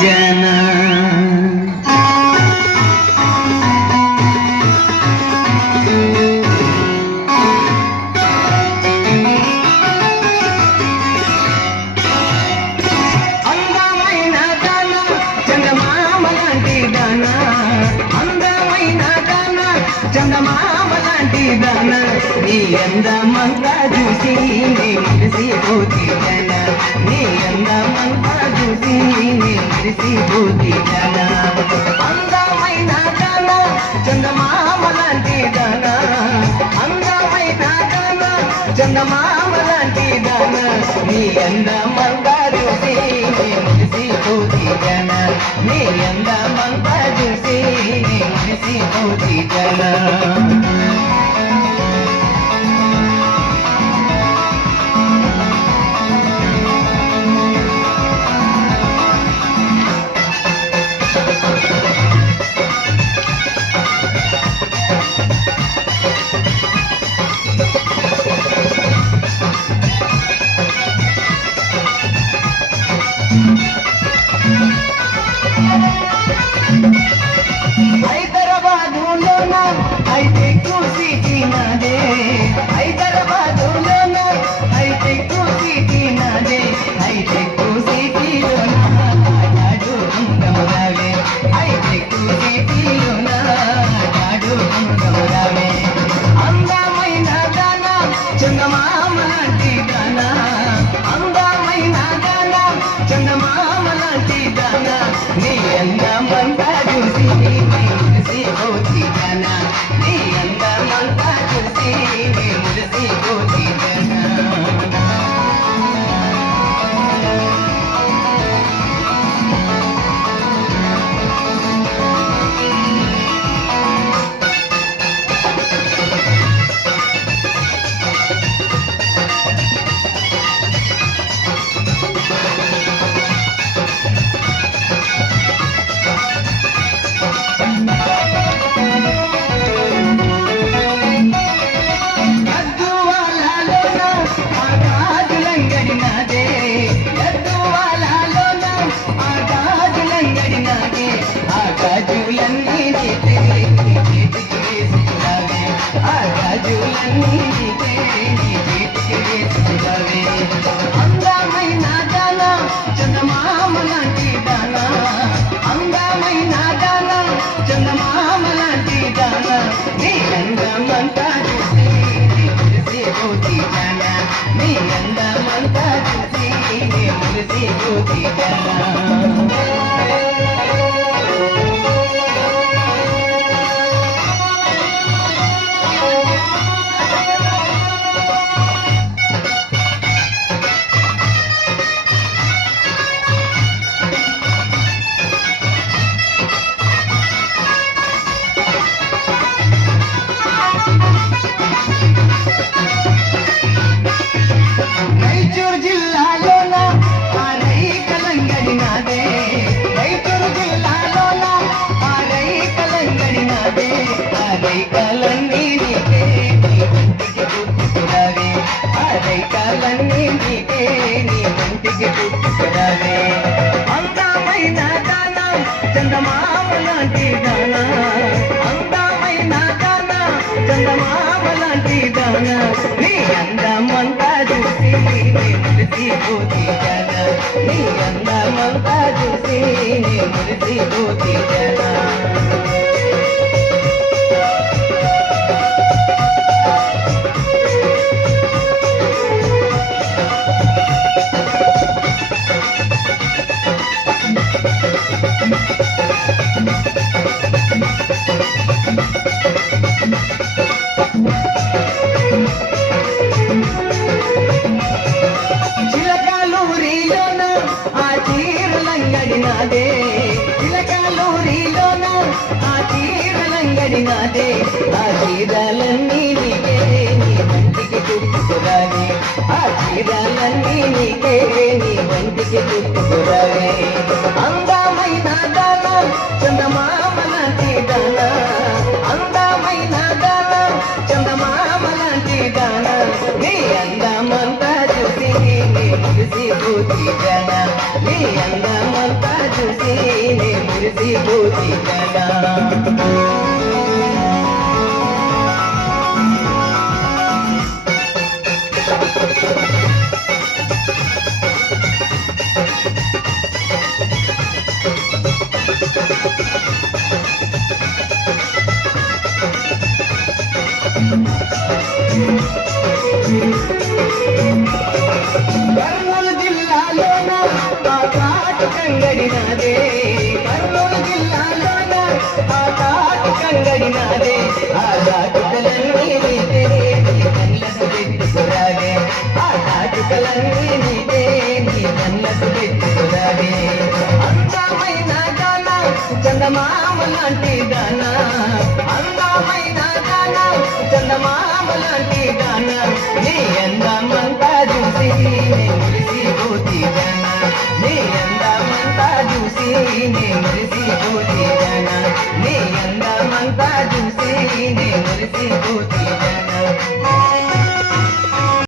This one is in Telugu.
జన అందమైన దాన చందమామ లాంటి దాన అందమైన దాన చందమామ లాంటి దాన నీ అందమంతా చూసి నీ మురిసిపోతి జన నీ అందమంతా చూసి నీ మురిసిపోతి జన అందమైన దాన చందమామ లాంటి దాన అందమైన దాన చందమామ లాంటి దాన నీ అందమంతా చూసి నీ మురిసిపోతి జన నీ అందమంతా చూసి నీ మురిసిపోతి జన హైదరాబాదులోన హైటెక్ సిటీ నాదే హైదరాబాదులోన హైటెక్ సిటీ నాదే హైటెక్ సిటీలోన నాడు అందమురావే హైటెక్ సిటీలోన నాడు అందమురావే అందమైన దాన చందమామ లాంటి దాన అందమైన దాన చందమామ లాంటి దాన నీ అందమంతా చూసి నీ మురిసిపోతి జన నీ అందమంతా చూసి నీ మురిసిపోతి జన అందమైన దాన చందమామ లాంటి దాన అందమైన దాన చందమామ లాంటి దాన నీ అందమంతా చూసి నీ మురిసిపోతి జన నీ అందమంతా చూసి నీ మురిసిపోతి జన రైచూరు జిల్లాలోన ఆరై కలంగడి నాదే రైచూరు జిల్లాలోన ఆరై కలంగడి నాదే ఆరై కలన్నీ నీకే నీ వంటికి పుట్టుకురావే ఆరై కలన్నీ నీకే నీ వంటికి పుట్టుకురావే అందమైన దాన చందమామ లాంటి దాన అందమైన దాన చందమామ లాంటి దాన నీ అందమంతా చూసి నీ మురిసిపోతి జన నీ అందమంతా చూసి నీ మురిసిపోతి జన చిలకలూరిలోన ఆ చీరలంగడి నాదే చిలకలూరిలోన ఆ చీరలంగడి నాదే ఆ చీరలన్నీ నీకే నీ వంటికి చుట్టుకురావే ఆ చీరలన్నీ నీకే నీ వంటికి చుట్టుకురావే అందమైన దాన చందమామ లాంటి దాన అందమైన దాన చందమామ లాంటి దాన నీ అందమంతా చూసి నీ మురిసిపోతి జన నీ అందమంతా చూసి మురిసిపోతి జనా కర్నూలు జిల్లాలోన ఆ కాటు కంగడి నాదే కర్నూలు జిల్లాలోన ఆ కాటు కంగడి నాదే ఆ కాటుకలన్నీ నీదే నీ కళ్ళకు పెట్టుకురాగే ఆ కాటుకలన్నీ నీదే నీ కళ్ళకు పెట్టుకురాగే అందమైన గాన చందమామ లాంటి గాన అందమైన గాన చందమామ లాంటి గాన నీ అందమంతా చూసి నే మురిసిపోతి జన నీ అందమంతా చూసి నే మురిసిపోతి జన నీ అందమంతా చూసి నే మురిసిపోతి జన